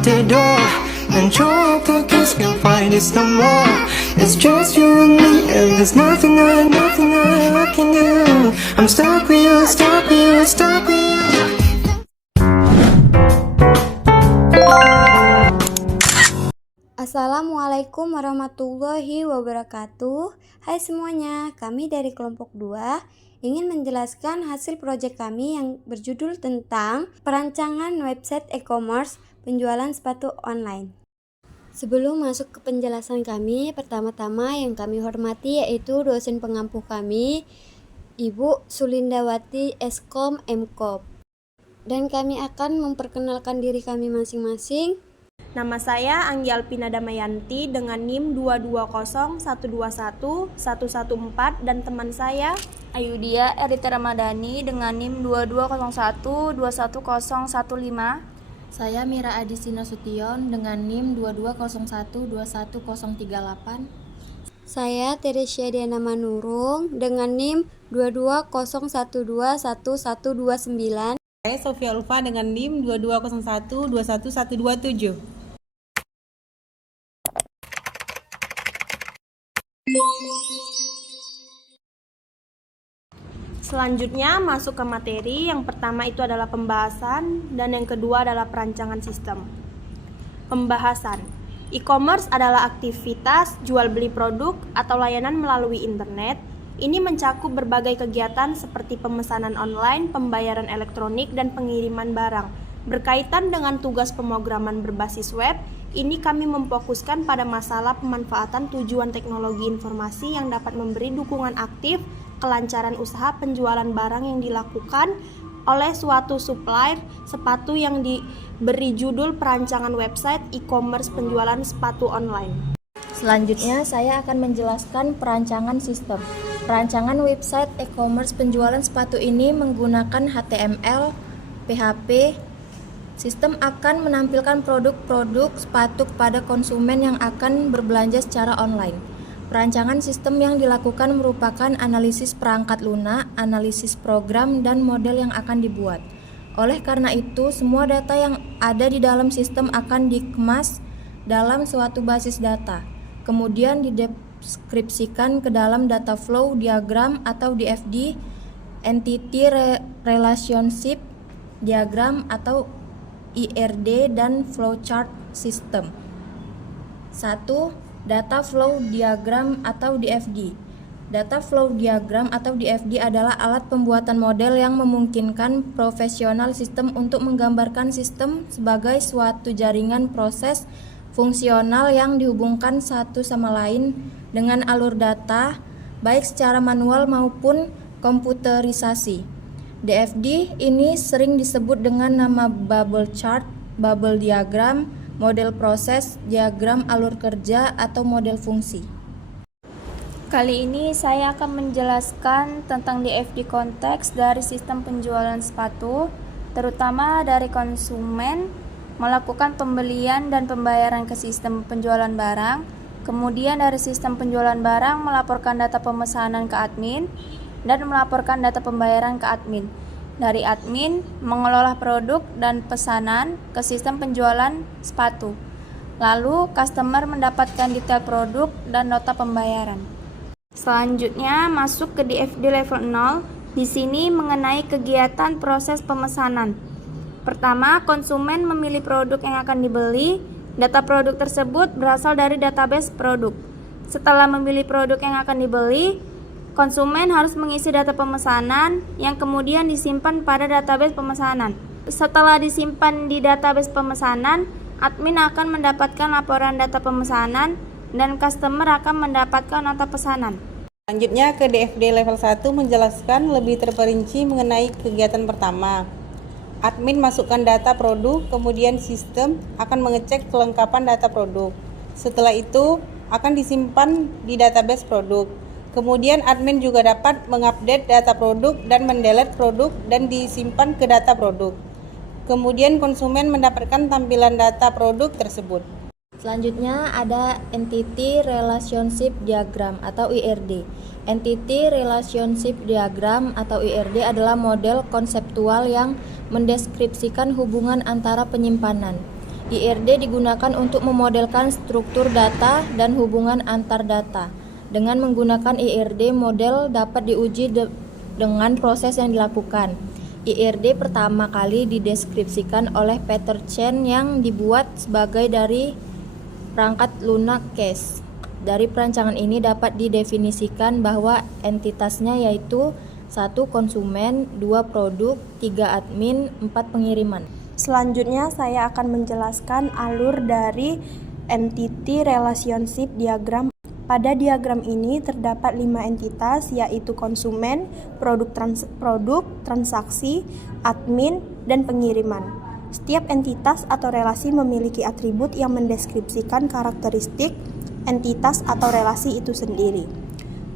out the door. And try to kiss, can't find this no more. It's just you and me, and there's nothing I can do. I'm stuck with you, stuck with you, stuck with you. Assalamualaikum warahmatullahi wabarakatuh. Hai semuanya, kami dari kelompok 2 ingin menjelaskan hasil proyek kami yang berjudul tentang perancangan website e-commerce penjualan sepatu online. Sebelum masuk ke penjelasan kami, pertama-tama yang kami hormati yaitu dosen pengampu kami, Ibu Sulindawati Eskom Mkop. Dan kami akan memperkenalkan diri kami masing-masing. Nama saya Anggi Alpina Damayanti dengan NIM 220121114 dan teman saya Ayudia Erita Ramadhani dengan NIM 2201-21015. Saya Mira Adisina Sution dengan NIM 2201-21038. Saya Teresia Diana Manurung dengan NIM 2201211129. Saya Sofia Ulfa dengan NIM 2201-21127. Selanjutnya masuk ke materi. Yang pertama itu adalah pembahasan dan yang kedua adalah perancangan sistem. Pembahasan. E-commerce adalah aktivitas jual beli produk atau layanan melalui internet. Ini mencakup berbagai kegiatan seperti pemesanan online, pembayaran elektronik, dan pengiriman barang. Berkaitan dengan tugas pemrograman berbasis web, ini kami memfokuskan pada masalah pemanfaatan tujuan teknologi informasi yang dapat memberi dukungan aktif kelancaran usaha penjualan barang yang dilakukan oleh suatu supplier sepatu yang diberi judul perancangan website e-commerce penjualan sepatu online. Selanjutnya saya akan menjelaskan perancangan sistem. Perancangan website e-commerce penjualan sepatu ini menggunakan HTML, PHP. Sistem akan menampilkan produk-produk sepatu kepada konsumen yang akan berbelanja secara online. Perancangan sistem yang dilakukan merupakan analisis perangkat lunak, analisis program, dan model yang akan dibuat. Oleh karena itu, semua data yang ada di dalam sistem akan dikemas dalam suatu basis data, kemudian dideskripsikan ke dalam data flow diagram atau DFD, entity relationship diagram atau IRD, dan flowchart system. 1. Data flow diagram atau DFD. Data flow diagram atau DFD adalah alat pembuatan model yang memungkinkan profesional sistem untuk menggambarkan sistem sebagai suatu jaringan proses fungsional yang dihubungkan satu sama lain dengan alur data, baik secara manual maupun komputerisasi. DFD ini sering disebut dengan nama bubble chart, bubble diagram, model proses, diagram alur kerja, atau model fungsi. Kali ini saya akan menjelaskan tentang DFD konteks dari sistem penjualan sepatu, terutama dari konsumen melakukan pembelian dan pembayaran ke sistem penjualan barang, kemudian dari sistem penjualan barang melaporkan data pemesanan ke admin, dan melaporkan data pembayaran ke admin. Dari admin mengelola produk dan pesanan ke sistem penjualan sepatu. Lalu customer mendapatkan detail produk dan nota pembayaran. Selanjutnya masuk ke DFD level 0. Di sini mengenai kegiatan proses pemesanan. Pertama, konsumen memilih produk yang akan dibeli. Data produk tersebut berasal dari database produk. Setelah memilih produk yang akan dibeli, konsumen harus mengisi data pemesanan yang kemudian disimpan pada database pemesanan. Setelah disimpan di database pemesanan, admin akan mendapatkan laporan data pemesanan dan customer akan mendapatkan nota pesanan. Selanjutnya ke DFD level 1 menjelaskan lebih terperinci mengenai kegiatan pertama. Admin masukkan data produk, kemudian sistem akan mengecek kelengkapan data produk. Setelah itu akan disimpan di database produk. Kemudian admin juga dapat mengupdate data produk dan mendelete produk dan disimpan ke data produk. Kemudian konsumen mendapatkan tampilan data produk tersebut. Selanjutnya ada Entity Relationship Diagram atau IRD. Entity Relationship Diagram atau IRD adalah model konseptual yang mendeskripsikan hubungan antara penyimpanan, IRD digunakan untuk memodelkan struktur data dan hubungan antar data. Dengan menggunakan IRD, model dapat diuji dengan proses yang dilakukan. IRD pertama kali dideskripsikan oleh Peter Chen yang dibuat sebagai dari perangkat Luna Case. Dari perancangan ini dapat didefinisikan bahwa entitasnya yaitu 1. Konsumen, 2. Produk, 3. Admin, 4. Pengiriman. Selanjutnya saya akan menjelaskan alur dari entity relationship diagram. Pada diagram ini terdapat 5 entitas yaitu konsumen, produk, transaksi, admin, dan pengiriman. Setiap entitas atau relasi memiliki atribut yang mendeskripsikan karakteristik entitas atau relasi itu sendiri.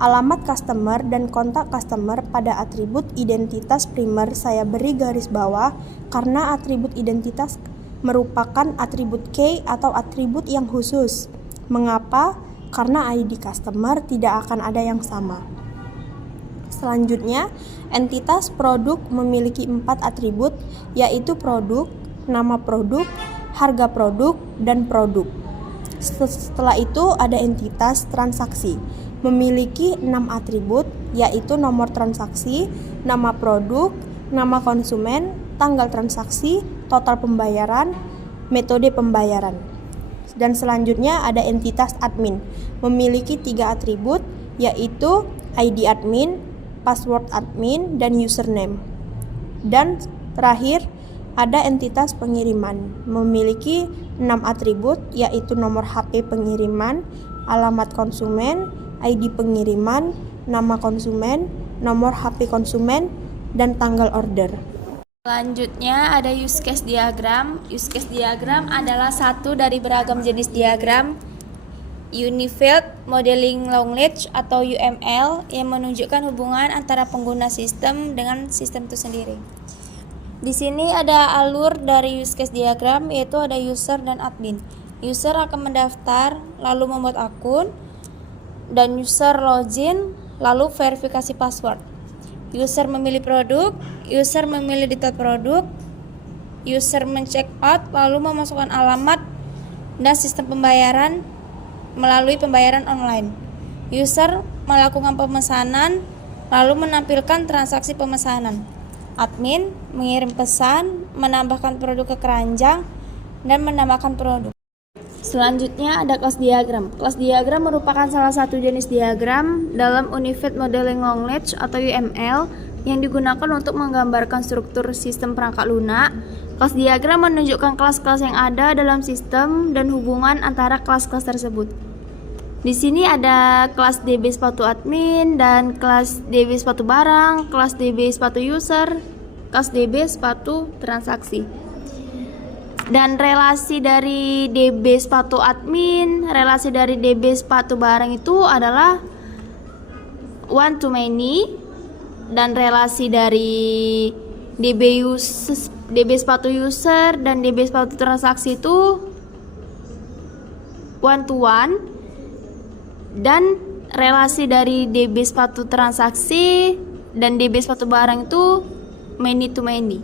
Alamat customer dan kontak customer pada atribut identitas primer saya beri garis bawah karena atribut identitas merupakan atribut key atau atribut yang khusus. Mengapa? Karena ID customer tidak akan ada yang sama. Selanjutnya, entitas produk memiliki 4 atribut yaitu produk, nama produk, harga produk, dan produk. Setelah itu ada entitas transaksi memiliki 6 atribut yaitu nomor transaksi, nama produk, nama konsumen, tanggal transaksi, total pembayaran, metode pembayaran. Dan selanjutnya ada entitas admin memiliki 3 atribut yaitu ID admin, password admin, dan username. Dan terakhir ada entitas pengiriman memiliki 6 atribut yaitu nomor HP pengiriman, alamat konsumen, ID pengiriman, nama konsumen, nomor HP konsumen, dan tanggal order. Selanjutnya ada use case diagram. Use case diagram adalah satu dari beragam jenis diagram Unified Modeling Language atau UML yang menunjukkan hubungan antara pengguna sistem dengan sistem itu sendiri. Di sini ada alur dari use case diagram yaitu ada user dan admin. User akan mendaftar lalu membuat akun dan user login lalu verifikasi password. User memilih produk, user memilih detail produk, user men-check out lalu memasukkan alamat dan sistem pembayaran melalui pembayaran online. User melakukan pemesanan lalu menampilkan transaksi pemesanan. Admin mengirim pesan, menambahkan produk ke keranjang, dan menambahkan produk. Selanjutnya ada kelas diagram. Kelas diagram merupakan salah satu jenis diagram dalam Unified Modeling Language atau UML yang digunakan untuk menggambarkan struktur sistem perangkat lunak. Kelas diagram menunjukkan kelas-kelas yang ada dalam sistem dan hubungan antara kelas-kelas tersebut. Di sini ada kelas DB sepatu admin dan kelas DB sepatu barang, kelas DB sepatu user, kelas DB sepatu transaksi. Dan relasi dari DB sepatu admin, relasi dari DB sepatu barang itu adalah one to many, dan relasi dari DB sepatu user dan DB sepatu transaksi itu one to one, dan relasi dari DB sepatu transaksi dan DB sepatu barang itu many to many.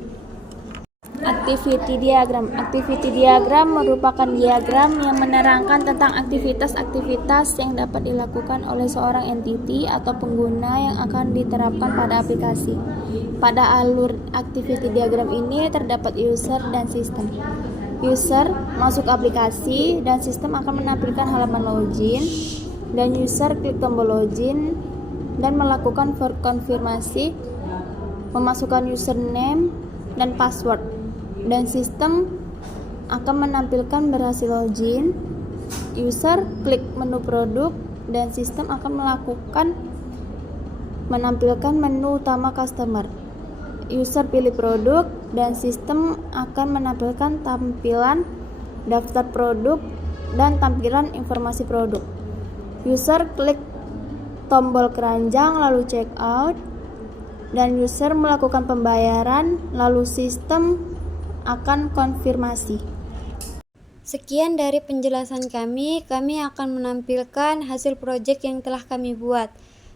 Activity diagram. Activity diagram merupakan diagram yang menerangkan tentang aktivitas-aktivitas yang dapat dilakukan oleh seorang entiti atau pengguna yang akan diterapkan pada aplikasi. Pada alur activity diagram ini terdapat user dan sistem. User masuk aplikasi dan sistem akan menampilkan halaman login, dan user klik tombol login dan melakukan konfirmasi, memasukkan username dan password, dan sistem akan menampilkan berhasil login. User klik menu produk dan sistem akan menampilkan menu utama customer. User pilih produk dan sistem akan menampilkan tampilan daftar produk dan tampilan informasi produk. User klik tombol keranjang lalu check out, dan user melakukan pembayaran lalu sistem akan konfirmasi. Sekian dari penjelasan kami akan menampilkan hasil proyek yang telah kami buat.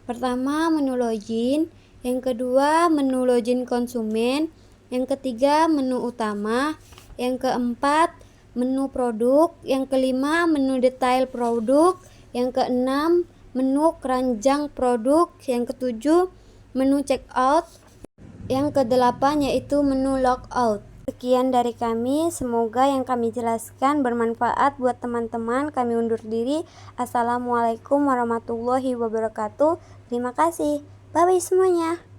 Pertama, menu login, yang kedua, menu login konsumen, yang ketiga, menu utama, yang keempat, menu produk, yang kelima menu detail produk, yang keenam menu keranjang produk, yang ketujuh menu checkout, yang kedelapan yaitu menu logout. Sekian dari kami, semoga yang kami jelaskan bermanfaat buat teman-teman. Kami undur diri. Assalamualaikum warahmatullahi wabarakatuh. Terima kasih. Bye-bye semuanya.